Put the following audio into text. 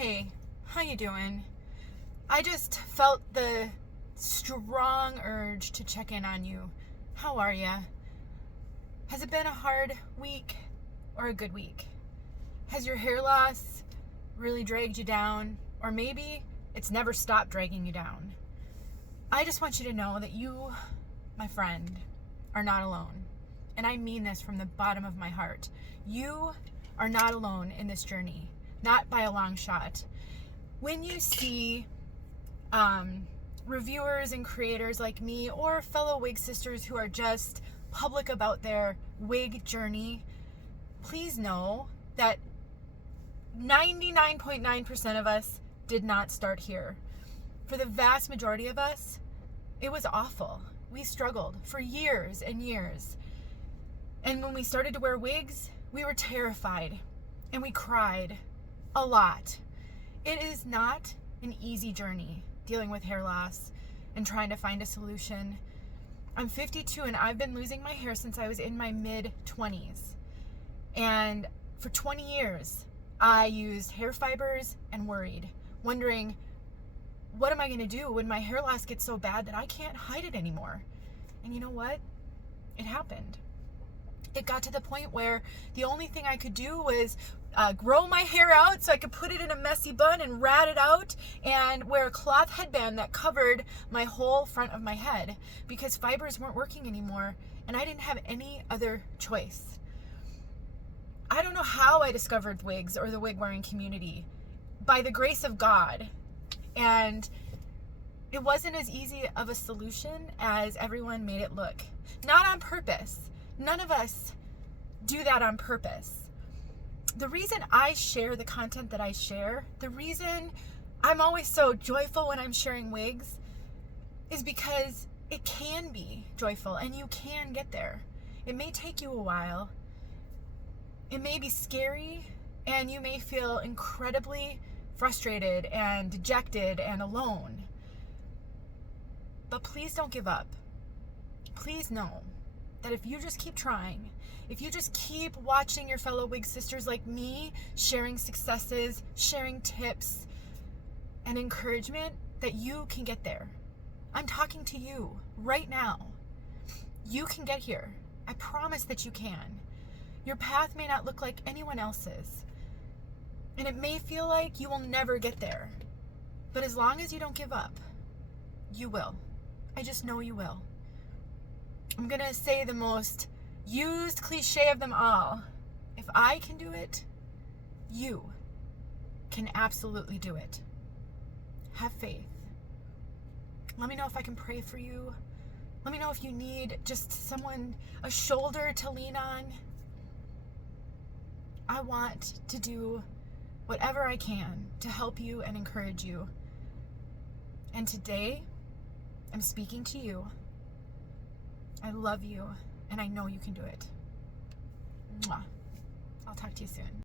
Hey, how you doing? I just felt the strong urge to check in on you. How are ya? Has it been a hard week or a good week? Has your hair loss really dragged you down? Or maybe it's never stopped dragging you down? I just want you to know that you, my friend, are not alone. And I mean this from the bottom of my heart. You are not alone in this journey, not by a long shot. When you see reviewers and creators like me or fellow wig sisters who are just public about their wig journey, please know that 99.9% of us did not start here. For the vast majority of us, it was awful. We struggled for years and years. And when we started to wear wigs, we were terrified and we cried a lot. It is not an easy journey dealing with hair loss and trying to find a solution. I'm 52 and I've been losing my hair since I was in my mid-20s. And for 20 years, I used hair fibers and worried, wondering, what am I going to do when my hair loss gets so bad that I can't hide it anymore? And you know what? It happened. It got to the point where the only thing I could do was grow my hair out so I could put it in a messy bun and rat it out and wear a cloth headband that covered my whole front of my head because fibers weren't working anymore and I didn't have any other choice. I don't know how I discovered wigs or the wig wearing community. By the grace of God. And it wasn't as easy of a solution as everyone made it look. Not on purpose. None of us do that on purpose. The reason I share the content that I share, the reason I'm always so joyful when I'm sharing wigs, is because it can be joyful and you can get there. It may take you a while. It may be scary and you may feel incredibly frustrated and dejected and alone. But please don't give up. Please know that if you just keep trying, if you just keep watching your fellow wig sisters like me, sharing successes, sharing tips and encouragement, that you can get there. I'm talking to you right now. You can get here. I promise that you can. Your path may not look like anyone else's. And it may feel like you will never get there. But as long as you don't give up, you will. I just know you will. I'm going to say the most used cliche of them all. If I can do it, you can absolutely do it. Have faith. Let me know if I can pray for you. Let me know if you need just someone, a shoulder to lean on. I want to do whatever I can to help you and encourage you. And today, I'm speaking to you. I love you, and I know you can do it. Mwah. I'll talk to you soon.